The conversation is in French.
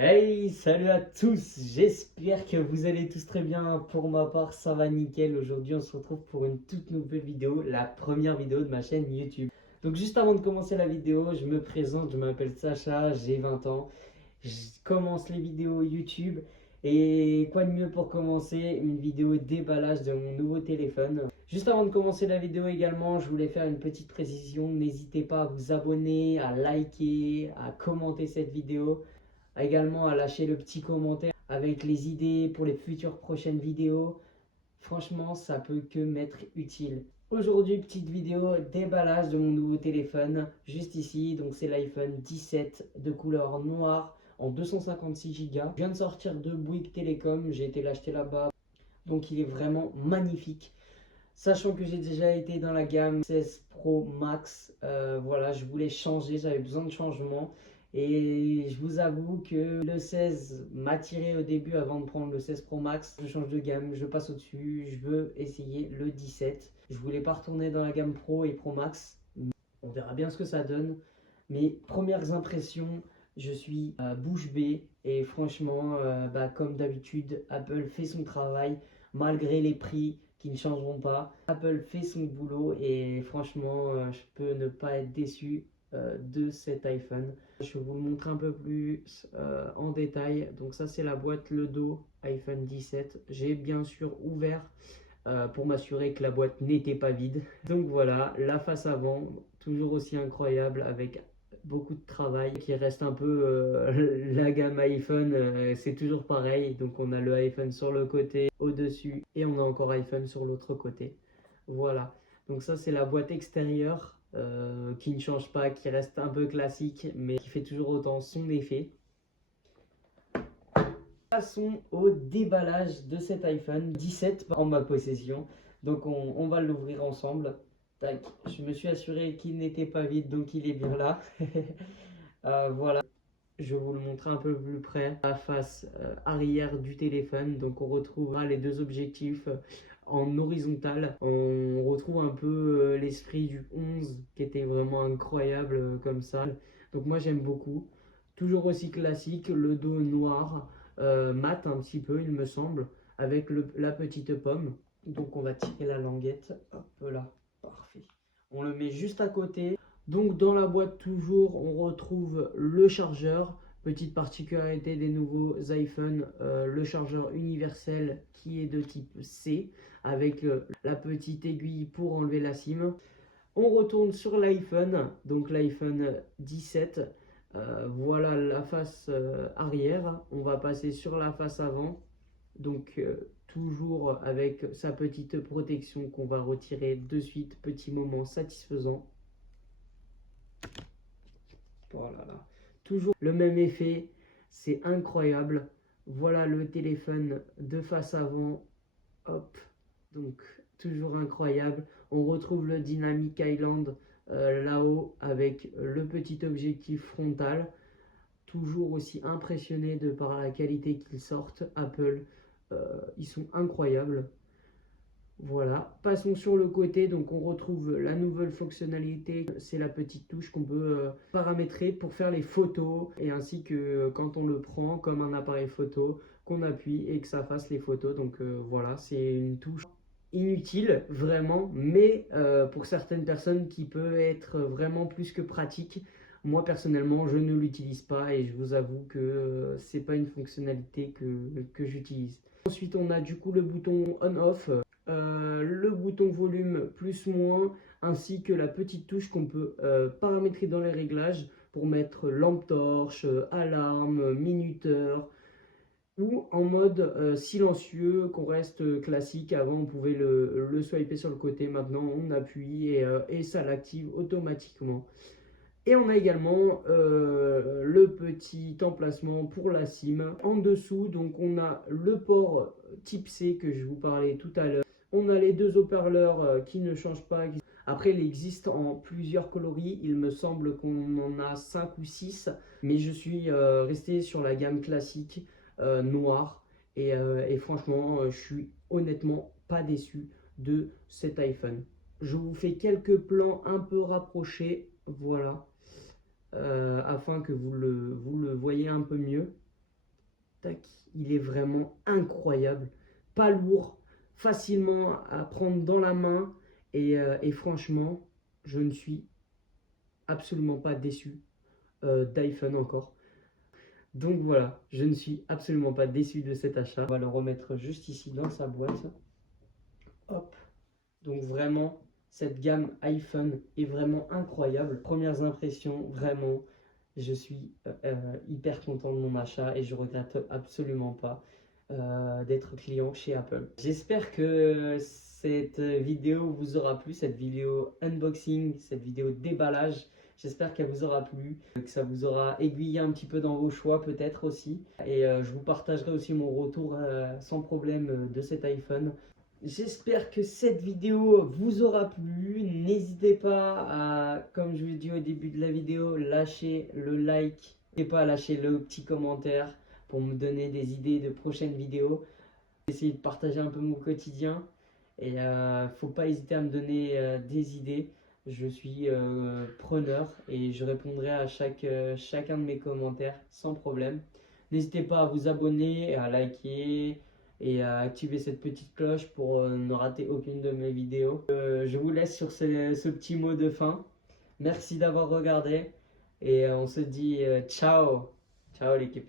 Hey, salut à tous, j'espère que vous allez tous très bien. Pour ma part, ça va nickel. Aujourd'hui, on se retrouve pour une toute nouvelle vidéo, la première vidéo de ma chaîne YouTube. Donc juste avant de commencer la vidéo, je me présente, je m'appelle Sacha, j'ai 20 ans. Je commence les vidéos YouTube et quoi de mieux pour commencer une vidéo déballage de mon nouveau téléphone. Juste avant de commencer la vidéo également, je voulais faire une petite précision. N'hésitez pas à vous abonner, à liker, à commenter cette vidéo également à lâcher le petit commentaire avec les idées pour les futures prochaines vidéos. Franchement, ça peut que m'être utile. Aujourd'hui, petite vidéo déballage de mon nouveau téléphone, juste ici. Donc c'est l'iPhone 17 de couleur noire en 256 Go. Je viens de sortir de Bouygues Télécom, j'ai été l'acheter là-bas. Donc il est vraiment magnifique. Sachant que j'ai déjà été dans la gamme 16 Pro Max, voilà, je voulais changer, j'avais besoin de changement. Et je vous avoue que le 16 m'a tiré au début avant de prendre le 16 Pro Max. Je change de gamme, je passe au-dessus, je veux essayer le 17. Je voulais pas retourner dans la gamme Pro et Pro Max. On verra bien ce que ça donne. Mes premières impressions, je suis bouche bée. Et franchement, comme d'habitude, Apple fait son travail malgré les prix qui ne changeront pas. Apple fait son boulot et franchement, je peux ne pas être déçu de cet iPhone. Je vais vous le montrer un peu plus en détail. Donc ça, c'est la boîte, le dos iPhone 17. J'ai bien sûr ouvert pour m'assurer que la boîte n'était pas vide. Donc voilà, la face avant, toujours aussi incroyable avec beaucoup de travail qui reste un peu la gamme iPhone, c'est toujours pareil. Donc on a le iPhone sur le côté, au-dessus, et on a encore iPhone sur l'autre côté. Voilà, donc ça c'est la boîte extérieure qui ne change pas, qui reste un peu classique, mais qui fait toujours autant son effet. Passons au déballage de cet iPhone 17 en ma possession. Donc on va l'ouvrir ensemble. Tac. Je me suis assuré qu'il n'était pas vide, donc il est bien là. Voilà. Je vais vous le montrer un peu plus près. La face arrière du téléphone. Donc on retrouvera les deux objectifs en horizontal. On retrouve un peu l'esprit du 11 qui était vraiment incroyable comme ça. Donc moi j'aime beaucoup. Toujours aussi classique, le dos noir, mat un petit peu il me semble, avec la petite pomme. Donc on va tirer la languette. Hop là, parfait. On le met juste à côté. Donc dans la boîte toujours on retrouve le chargeur. Petite particularité des nouveaux iPhone, le chargeur universel qui est de type C avec la petite aiguille pour enlever la SIM. On retourne sur l'iPhone, donc l'iPhone 17. Voilà la face arrière. On va passer sur la face avant. Donc toujours avec sa petite protection qu'on va retirer de suite. Petit moment satisfaisant. Voilà, là. Toujours le même effet, c'est incroyable. Voilà le téléphone de face avant. Hop, donc toujours incroyable. On retrouve le Dynamic Island là-haut avec le petit objectif frontal. Toujours aussi impressionné de par la qualité qu'ils sortent. Apple, ils sont incroyables. Voilà, passons sur le côté, donc on retrouve la nouvelle fonctionnalité, c'est la petite touche qu'on peut paramétrer pour faire les photos et ainsi que quand on le prend comme un appareil photo, qu'on appuie et que ça fasse les photos. Donc voilà, c'est une touche inutile vraiment, mais pour certaines personnes qui peut être vraiment plus que pratique. Moi personnellement, je ne l'utilise pas et je vous avoue que c'est pas une fonctionnalité que j'utilise. Ensuite, on a du coup le bouton on-off, le bouton volume plus-moins, ainsi que la petite touche qu'on peut paramétrer dans les réglages pour mettre lampe torche, alarme, minuteur, ou en mode silencieux qu'on reste classique. Avant on pouvait le swiper sur le côté, maintenant on appuie et ça l'active automatiquement. Et on a également le petit emplacement pour la SIM en dessous. Donc on a le port type C que je vous parlais tout à l'heure. On a les deux haut-parleurs qui ne changent pas. Après, il existe en plusieurs coloris. Il me semble qu'on en a 5 ou 6. Mais je suis resté sur la gamme classique noire. Et franchement, je suis honnêtement pas déçu de cet iPhone. Je vous fais quelques plans un peu rapprochés. Voilà. Afin que vous le voyez un peu mieux. Tac, il est vraiment incroyable, pas lourd, facilement à prendre dans la main et franchement, je ne suis absolument pas déçu d'iPhone encore. Donc voilà, je ne suis absolument pas déçu de cet achat. On va le remettre juste ici dans sa boîte. Hop. Donc vraiment, cette gamme iPhone est vraiment incroyable. Premières impressions, vraiment, je suis hyper content de mon achat et je regrette absolument pas d'être client chez Apple. J'espère que cette vidéo vous aura plu, cette vidéo unboxing, cette vidéo déballage. J'espère qu'elle vous aura plu, que ça vous aura aiguillé un petit peu dans vos choix peut-être aussi. Et je vous partagerai aussi mon retour sans problème de cet iPhone. J'espère que cette vidéo vous aura plu. N'hésitez pas à, comme je vous l'ai dit au début de la vidéo, lâcher le like. N'hésitez pas à lâcher le petit commentaire pour me donner des idées de prochaines vidéos. Essayer de partager un peu mon quotidien. Et faut pas hésiter à me donner des idées. Je suis preneur et je répondrai à chacun de mes commentaires sans problème. N'hésitez pas à vous abonner, à liker et à activer cette petite cloche pour ne rater aucune de mes vidéos. Je vous laisse sur ce petit mot de fin. Merci d'avoir regardé et on se dit ciao. Ciao l'équipe.